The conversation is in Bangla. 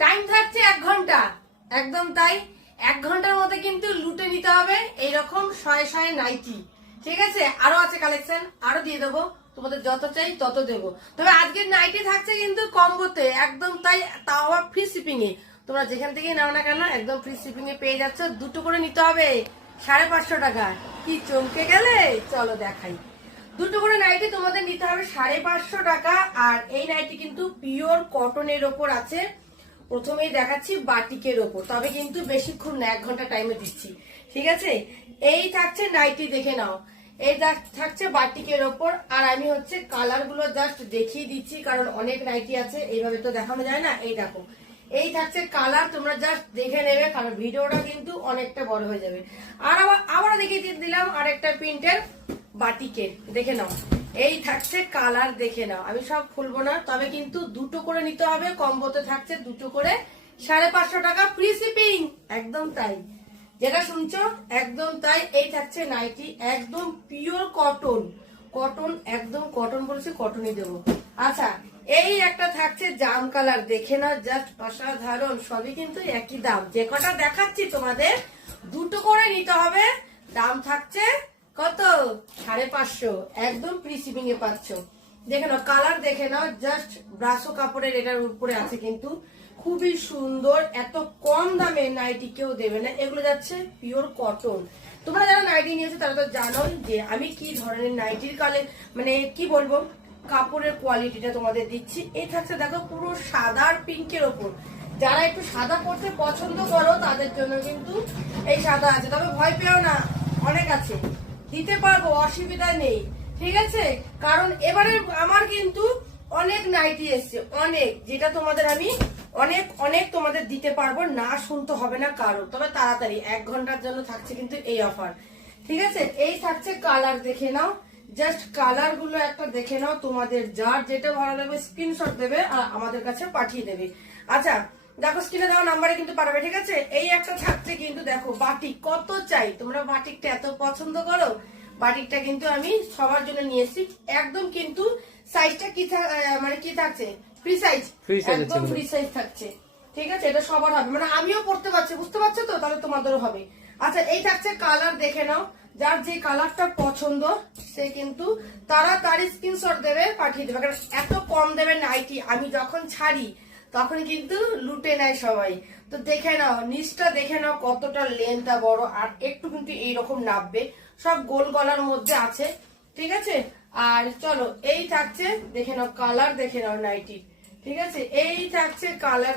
টাইম থাকছে 1 ঘন্টা, একদম তাই। 1 ঘন্টার মধ্যে কিন্তু লুটে নিতে হবে এইরকম শয়ে শয়ে নাইটি। ঠিক আছে, আরো আছে কালেকশন, আরো দিয়ে দেবো, তোমাদের যত চাই তত দেবো। তবে আজকের নাইটি থাকছে কিন্তু কম্বোতে, একদম তাই, তাও আবার ফ্রি শিপিং এ। তোমরা যেখান থেকে নাও না কেন একদম ফ্রি শিপিং এ পেয়ে যাচ্ছ। দুটো করে নিতে হবে 550 টাকা। কি চমকে গেলে? চলো দেখাই। দুটো করে নাইটি তোমাদের নিতে হবে 550 টাকা। আর এই নাইটি কিন্তু পিওর কটনের ওপর আছে। প্রথমেই দেখাচ্ছি বাটিকের ওপর, তবে কিন্তু বেশিক্ষণ না, 1 ঘন্টা টাইমে দিচ্ছি। ঠিক আছে, এই থাকছে নাইটি, দেখে নাও। এই থাকছে বাটিকের ওপর। আর আমি হচ্ছে কালার গুলো জাস্ট দেখিয়ে দিচ্ছি, কারণ অনেক নাইটি আছে, এইভাবে তো দেখানো যায় না। এই দেখো, এই থাকছে কালার, তোমরা জাস্ট দেখে নেবে, কারণ ভিডিওটা কিন্তু অনেকটা বড় হয়ে যাবে। আর আবার দেখিয়ে দিলাম আরেকটা প্রিন্টের বাটিকের, দেখে নাও। এই থাকছে কালার, দেখে নাও। আমি সব খুলবো না, তবে কিন্তু দুটো করে নিতে হবে। কম্বোতে থাকছে দুটো করে 550 টাকা, ফ্রি শিপিং। একদম তাই, যেটা শুনছো একদম তাই। এই থাকছে নাইটি, একদম পিওর কটন, কটন একদম কটন বলেছি, কটনই দেবো। আচ্ছা, এই একটা থাকছে জাম কালার, দেখে না, জাস্ট অসাধারণ। সবই কিন্তু একই দাম, যে কটা দেখাচ্ছি তোমাদের দুটো করে নিতে হবে। দাম থাকছে কত? 550, একদম ফ্রি শিপিং এ পাচ্ছ। দেখে নাও কালার, দেখে নাও, জাস্ট ব্রাসো কাপড়ের এটার উপরে আছে, কিন্তু খুবই সুন্দর। এত কম দামে নাইটি কেউ দেবে না। এগুলো যাচ্ছে পিওর কটন। তোমরা যারা নাইটি নিয়েছো তারা তো জানোই যে আমি কি ধরনের নাইটির মানে কি বলবো, কাপড়ের কোয়ালিটিটা তোমাদের দিচ্ছি। এই থাকছে দেখো পুরো সাদা আর পিঙ্কের ওপর। যারা একটু সাদা পরতে পছন্দ করো তাদের জন্য কিন্তু এই সাদা আছে, তবে ভয় পেও না, অনেক আছে, দিতে পারবো, অসুবিধা নেই। ঠিক আছে, কারণ এবারে আমার কিন্তু অনেক নাইটি এসছে, অনেক, যেটা তোমাদের আমি অনেক অনেক তোমাদের দিতে পারবো না, শুনতে হবে না কারণ। তবে তাড়াতাড়ি 1 ঘন্টার জন্য থাকছে কিন্তু এই অফার। ঠিক আছে, এই থাকছে কালার, দেখে নাও, জাস্ট কালার গুলো একটা দেখে নাও। তোমাদের যার যেটা ভালো লাগবে স্ক্রিনশট দেবে আর আমাদের কাছে পাঠিয়ে দেবে। আচ্ছা দেখো, স্ক্রিনে দেওয়া নাম্বারে কিন্তু পাঠাবে। ঠিক আছে, এই একটা থাকছে কিন্তু, দেখো বাটিক, কত চাই, তোমরা বাটিকটা এত পছন্দ করো। বাটিকটা কিন্তু আমি সবার জন্য নিয়ে এসেছি, একদম কিন্তু সাইজটা কি মানে কি থাকছে, ফ্রি সাইজ, একদম ফ্রি সাইজ থাকছে। ঠিক আছে, এটা সবার হবে, মানে আমিও পড়তে পারছি, বুঝতে পারছো তো, তাহলে তোমাদেরও হবে। আচ্ছা, এই থাকছে কালার, দেখে নাও, যার যে কালারটা পছন্দ সে কিন্তু তাড়াতাড়ি স্ক্রিনশট দেবে, পাঠিয়ে দেবে। কারণ এত কম দেবে নাইটি আমি যখন ছাড়ি তখন কিন্তু লুটে নেয় সবাই। তো দেখে নাও, নিচটা দেখে নাও কতটা লেন্থটা বড়, আর একটু কিন্তু এইরকম নাববে, সব গোল গলার মধ্যে আছে। ঠিক আছে, আর চলো এই থাকছে, দেখে নাও কালার, দেখে নাও নাইটি। ঠিক আছে, এই থাকছে কালার।